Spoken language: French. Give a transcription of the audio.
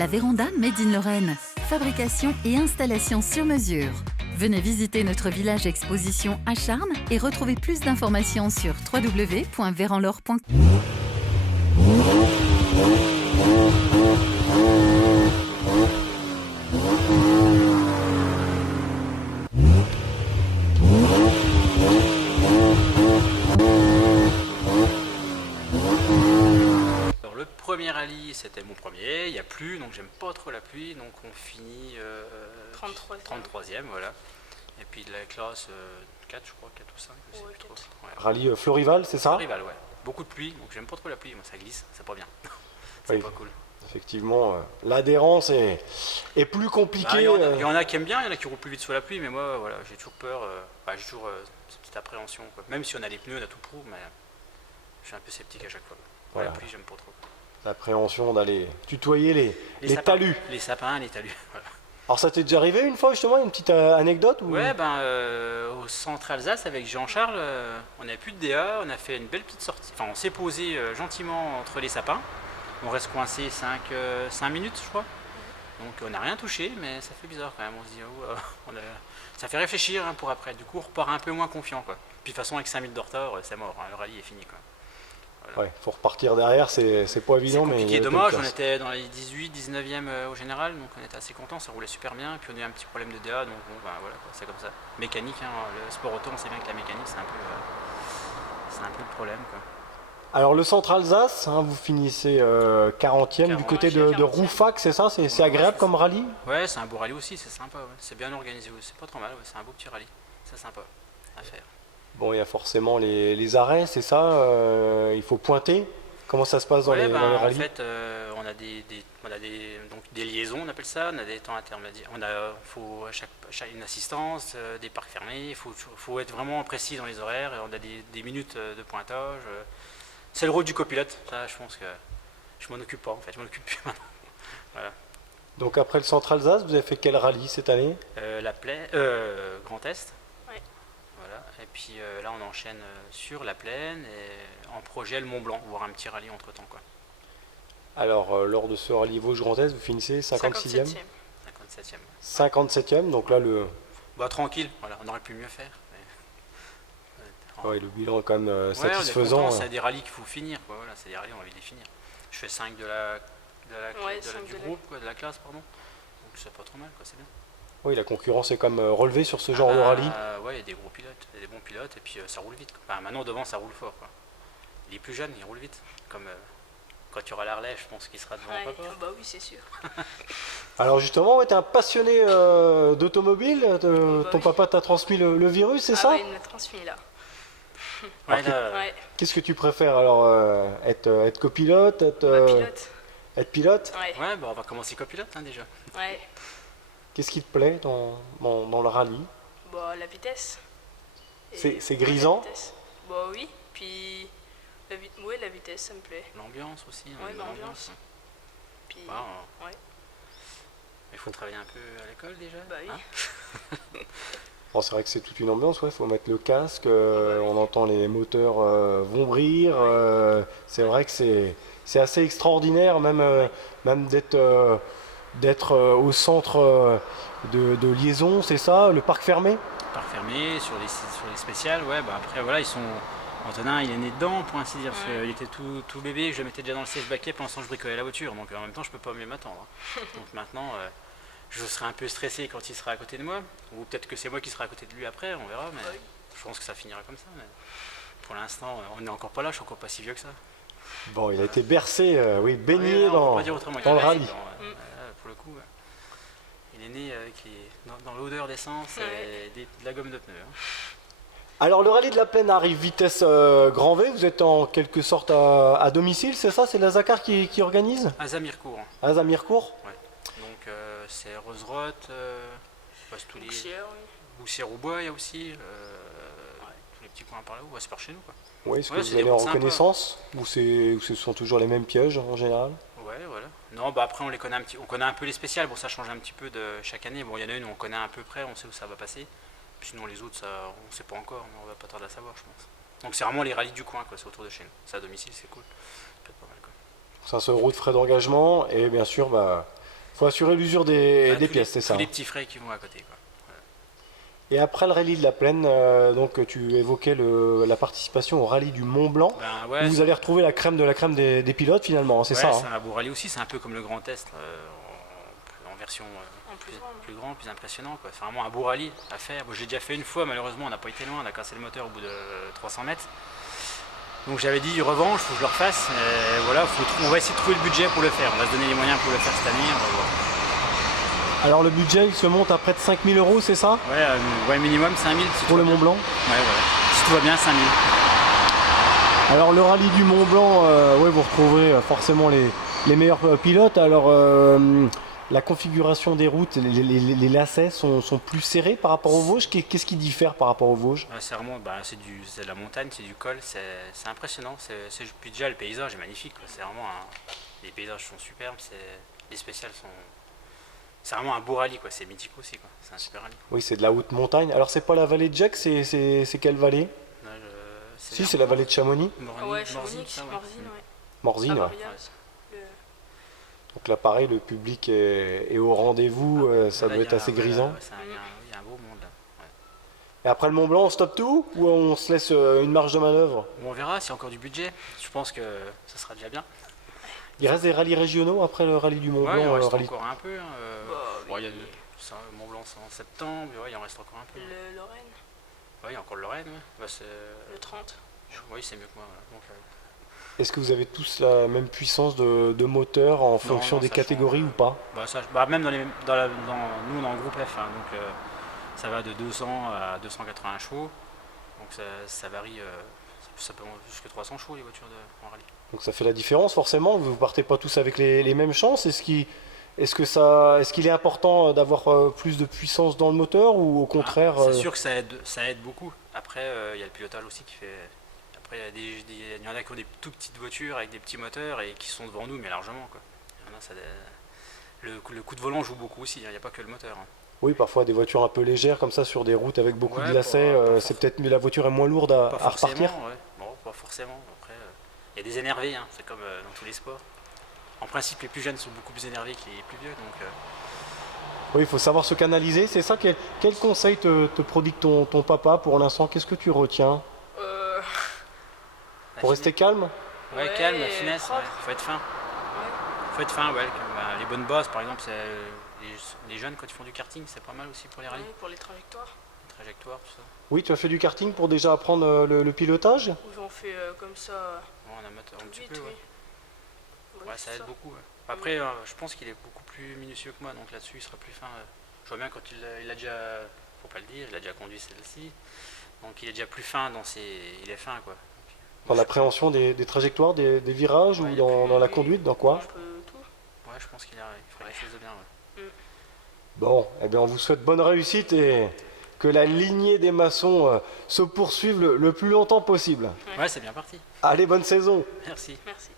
La Véranda Made in Lorraine. Fabrication et installation sur mesure. Venez visiter notre village exposition à Charmes et retrouvez plus d'informations sur www.veranlore.com. Alors, le premier rallye, c'était mon premier, il n'y a plus, donc j'aime pas trop la pluie, donc on finit 33e, voilà. Et puis de la classe 4, je crois, 4 ou 5, je sais plus trop. Ouais. Rallye Florival, c'est ça? Rival, ouais. Beaucoup de pluie, donc j'aime pas trop la pluie, moi ça glisse, c'est pas bien. C'est Oui. pas cool. Effectivement, l'adhérence est plus Bah, compliquée. il y en a qui aiment bien, il y en a qui roulent plus vite sous la pluie, mais moi, voilà, j'ai toujours peur, j'ai toujours cette petite appréhension, quoi. Même si on a les pneus, on a tout pour, mais je suis un peu sceptique à chaque fois. Voilà. La pluie, j'aime pas trop. L'appréhension d'aller tutoyer les sapins, talus. Les sapins, les talus, voilà. Alors ça t'est déjà arrivé une fois justement, une petite anecdote ou... Ouais, au centre Alsace avec Jean-Charles, on n'avait plus de DA, on a fait une belle petite sortie. Enfin, on s'est posé gentiment entre les sapins. On reste coincé 5 minutes, je crois. Donc on n'a rien touché, mais ça fait bizarre quand même. On se dit, ça fait réfléchir pour après. Du coup, on repart un peu moins confiant, quoi. Puis de toute façon, avec 5 minutes de retard, c'est mort, hein, le rallye est fini, quoi. Voilà. Ouais, faut repartir derrière, c'est pas évident. C'est compliqué, mais dommage, on était dans les 18, 19e au général, donc on était assez contents, ça roulait super bien, et puis on a eu un petit problème de DA, donc bon, ben voilà, quoi, c'est comme ça. Mécanique, hein, le sport auto, on sait bien que la mécanique, c'est un peu le problème, quoi. Alors le centre Alsace, hein, vous finissez 40e du côté de Roufac, c'est ça? C'est agréable comme rallye? Ouais, c'est un beau rallye aussi, c'est sympa, ouais. C'est bien organisé, c'est pas trop mal, ouais. C'est un beau petit rallye, c'est sympa à faire. Bon, il y a forcément les arrêts, c'est ça? Il faut pointer. Comment ça se passe dans les rallyes? En fait, on a donc des liaisons, on appelle ça, on a des temps intermédiaires, faut à chaque une assistance, des parcs fermés, il faut être vraiment précis dans les horaires, et on a des minutes de pointage. C'est le rôle du copilote, ça je pense que je m'en occupe pas en fait, je m'en occupe plus maintenant. Voilà. Donc après le centre Alsace, vous avez fait quel rallye cette année? Grand Est. Ouais. Voilà. Et puis là on enchaîne sur la plaine et en projet le Mont Blanc, voire un petit rallye entre temps, quoi. Alors lors de ce rallye Vosges-Grand Est, vous finissez 56e? 57e. 57e, donc là le... Bah tranquille, voilà, on aurait pu mieux faire. Ouais, le bilan est quand même Ouais, satisfaisant. C'est des rallyes qu'il faut finir, quoi. Voilà, c'est des rallyes, on va les finir. Je fais 5 du groupe, quoi, de la classe, pardon. Donc c'est pas trop mal, quoi, c'est bien. Oui, la concurrence est quand même relevée sur ce genre de rallye. Ouais, il y a des gros pilotes, il y a des bons pilotes, et puis ça roule vite, quoi. Enfin, maintenant devant ça roule fort, quoi. Il est plus jeune, il roule vite. Comme quand tu auras la relais, je pense qu'il sera devant papa. Bah oui, c'est sûr. Alors justement, ouais, tu es un passionné d'automobile. Ton papa t'a transmis le virus, c'est ça? Ouais, il me l'a transmis là. Ouais, Ouais. Qu'est-ce que tu préfères alors? Être copilote, Pilote. être pilote? Ouais, bah on va commencer copilote, hein, déjà. Ouais. Qu'est-ce qui te plaît dans le rallye? Bah la vitesse. C'est grisant? La vitesse. Bah oui, puis la vitesse, ça me plaît. L'ambiance aussi. Ouais, l'ambiance. Puis ouais. Il faut travailler un peu à l'école déjà. Bah oui. Hein. Bon, c'est vrai que c'est toute une ambiance, ouais. Faut mettre le casque, on entend les moteurs vombrir. C'est vrai que c'est assez extraordinaire, même d'être au centre de liaison, c'est ça, le parc fermé? Parc fermé, sur les spéciales, ouais, bah après voilà, Antonin il est né dedans pour ainsi dire, parce qu'il était tout bébé, je le mettais déjà dans le siège baquet pendant que je bricolais la voiture, donc en même temps je peux pas mieux m'attendre. Donc maintenant je serai un peu stressé quand il sera à côté de moi, ou peut-être que c'est moi qui serai à côté de lui après, on verra, mais je pense que ça finira comme ça. Mais pour l'instant on n'est encore pas là, je suis encore pas si vieux que ça. Bon, il a été bercé, baigné dans le rallye. Pour le coup, il est né avec dans l'odeur d'essence et de la gomme de pneus. Hein. Alors le rallye de la plaine arrive vitesse grand V, vous êtes en quelque sorte à domicile, c'est ça? C'est la Zacar qui organise? À Zamircourt. À Zamircourt? Ouais. Donc c'est Roserotte, Boussière-Roubois, il y a aussi, tous les petits coins par là où, c'est par chez nous, quoi. Oui, est-ce que vous allez en reconnaissance ou ce sont toujours les mêmes pièges en général? Ouais, voilà. Non, bah après on connaît un peu les spéciales, bon ça change un petit peu de chaque année. Bon, il y en a une où on connaît à peu près, on sait où ça va passer. Sinon les autres, on sait pas encore, mais on va pas tarder à savoir, je pense. Donc c'est vraiment les rallyes du coin, quoi, c'est autour de chez nous. C'est à domicile, c'est cool. Ça peut être pas mal, quoi. C'est un seul euro de frais d'engagement et bien sûr, Faut assurer l'usure des Tous pièces, c'est ça. Tous les petits frais qui vont à côté, quoi. Et après le rallye de la Plaine, donc tu évoquais la participation au rallye du Mont Blanc. Ben, ouais, Vous allez retrouver la crème de la crème des pilotes finalement, c'est ouais, ça hein. c'est un beau rallye aussi, c'est un peu comme le Grand Est, en version En plus grand. plus grand, plus impressionnant, quoi. C'est vraiment un beau rallye à faire. Bon, j'ai déjà fait une fois, malheureusement, on n'a pas été loin, on a cassé le moteur au bout de 300 mètres. Donc j'avais dit revanche, il faut que je le refasse. Et voilà, on va essayer de trouver le budget pour le faire. On va se donner les moyens pour le faire cette année, on va voir. Alors le budget il se monte à près de 5 000 €, c'est ça? Ouais, minimum 5000 si Pour tout le va Mont bien. Blanc? Ouais, voilà. Si tout va bien, 5000. Alors le rallye du Mont Blanc, ouais, vous retrouvez forcément les meilleurs pilotes. Alors la configuration des routes, les lacets sont plus serrés par rapport aux Vosges. Qu'est-ce qui diffère par rapport aux Vosges? C'est vraiment, c'est de la montagne, c'est du col, c'est impressionnant. Puis déjà le paysage est magnifique, quoi. C'est vraiment les paysages sont superbes, les spéciales sont. C'est vraiment un beau rallye, quoi. C'est mythique aussi, quoi. C'est un super rallye. Oui, c'est de la haute montagne. Alors c'est pas la vallée de Gec, c'est quelle vallée? Là, Si, c'est la vallée de Chamonix. Ouais, Morzine, Chamonix, ça, ouais. Morzine, ouais. Morzine, ouais. Avoriaz, le- Donc là pareil, le public est au rendez-vous, ça Là, doit il y être a- assez ouais, grisant. ouais, il y a un beau monde là. Ouais. Et après le Mont Blanc, on stoppe tout ou on se laisse une marge de manœuvre? Bon, on verra s'il y a encore du budget. Je pense que ça sera déjà bien. Il reste des rallyes régionaux après le rallye du Mont Ouais, il Blanc en reste rallye... encore un peu. Hein. Bah, Bon, il y a oui. ça, Mont Blanc c'est en septembre, ouais, il en reste encore un peu. Le Lorraine, Ouais, il y a encore le Lorraine. Ouais. Bah, le 30. oui, c'est mieux que moi. Voilà. Donc, Est-ce que vous avez tous la même puissance de moteur en fonction non, des ça catégories change. ou pas? Même nous, dans le groupe F, hein, donc ça va de 200 à 280 chevaux. Donc ça varie, ça peut jusqu'à 300 chevaux les voitures en rallye. Donc ça fait la différence forcément, vous partez pas tous avec les mêmes chances. Est-ce qu'il est important d'avoir plus de puissance dans le moteur ou au contraire C'est sûr que ça aide beaucoup. Après, il y a le pilotage aussi qui fait. Après, il y en a qui ont des tout petites voitures avec des petits moteurs et qui sont devant nous, mais largement, quoi. Il y en a, le coup de volant joue beaucoup aussi, hein, il n'y a pas que le moteur. Hein. Oui, parfois des voitures un peu légères comme ça sur des routes avec beaucoup Ouais, de lacets, pas c'est peut-être la voiture est moins lourde à Pas forcément, repartir. ouais. Bon, pas forcément. Après, il y a des énervés, hein. C'est comme dans tous les sports. En principe, les plus jeunes sont beaucoup plus énervés que les plus vieux, donc. Oui, il faut savoir se canaliser, c'est ça. Quel conseil te prodigue ton papa pour l'instant? Qu'est-ce que tu retiens? La Pour rester calme? Ouais, Ouais, calme, la finesse, propre. faut être fin. Ouais. Faut être fin, ouais. Les bonnes bosses, par exemple, les jeunes, quand ils font du karting, c'est pas mal aussi pour les rallyes. Ouais, pour les trajectoires. Les trajectoires, tout ça. Oui, tu as fait du karting pour déjà apprendre le pilotage? Où on fait comme ça Bon, en amateur, un tout petit vite, peu, oui. ouais. Ouais, ça aide beaucoup. Ouais. Après, je pense qu'il est beaucoup plus minutieux que moi, donc là-dessus, il sera plus fin. Je vois bien quand il a déjà, faut pas le dire, il a déjà conduit celle-ci, donc il est déjà plus fin il est fin, quoi. Dans l'appréhension des trajectoires, des virages Ouais, ou il y a dans la Oui, conduite, dans quoi? Un peu tout. Ouais, je pense qu'il ferait les choses bien, ouais. Bon, eh bien on vous souhaite bonne réussite et que la lignée des maçons se poursuive le plus longtemps possible. Ouais, c'est bien parti. Allez, bonne saison! Merci. Merci.